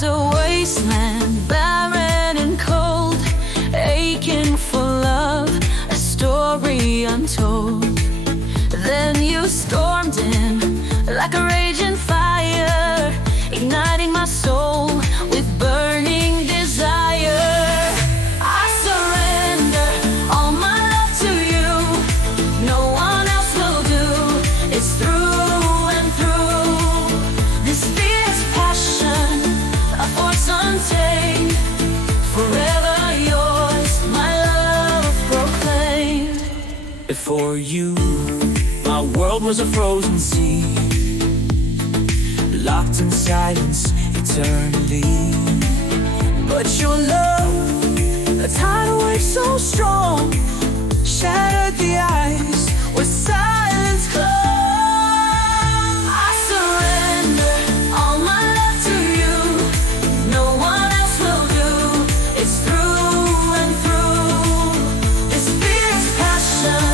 was a wasteland, barren and cold, aching for love, a story untold. Then you stormed in like a raging fire, igniting my soul with burning desire. I surrender all my love to you. No one else will do. It's through and through. This fierce passion, a force untamed, forever yours, my love proclaimed. Before you, my world was a frozen sea, locked in silence eternally. But your love, a tidal wave so strong, shattered the ice with silence closed. I surrender all my love to you. No one else will do. It's through and through. This fierce passion,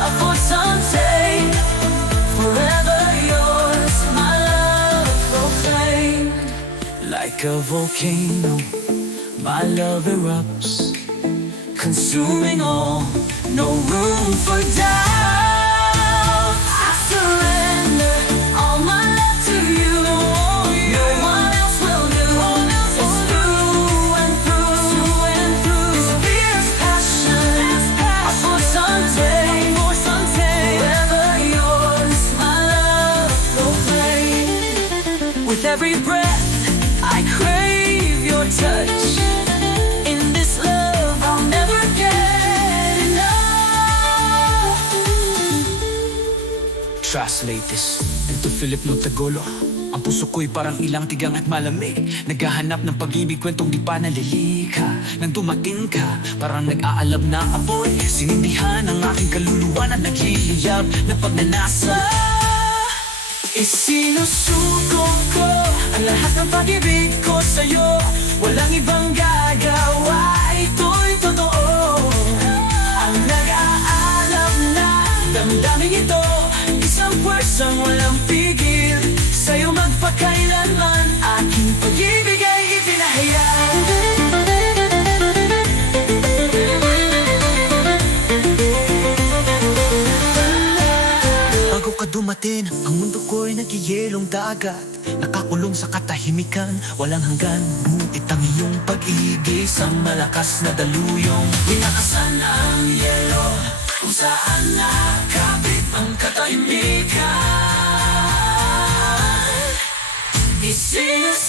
a force untamed, forever yours, my love proclaimed. Like a volcano, my love erupts, consuming all, no room for doubt. I surrender all my love to you. No one else will do. It's through and through. This fierce passion, a force untamed, forever yours, my love proclaimed. With every breath, I crave your touch. In this love, I'll never get enough. Translate this into Filipino Tagalog. Ang puso ko'y parang ilang tigang at malamig, naghahanap ng pag-ibig, kwentong di pa nalilikha. Nang dumating ka, parang nag-aalab na apoy, sinindihan ang aking kaluluwa na nagliliyab na pagnanasa. Isinusuko ko ang lahat ng pag-ibig ko sa'yo. Walang ibang gagawa, ito'y totoo. Ang nag-aalab na damdaming ito, isang puwersang walang pigil, sa'yo magpakailanman aking pag-ibig ay ipinahayag. Bago ka dumating, ang mundo ko'y nagiyelong dagat, nakakulong sa katahimikan, walang hanggan. Ngunit ang iyong pag-ibig sa malakas na daluyong winakasan ang yelo, kung saan nakapit ang katahimikan. Isinusuko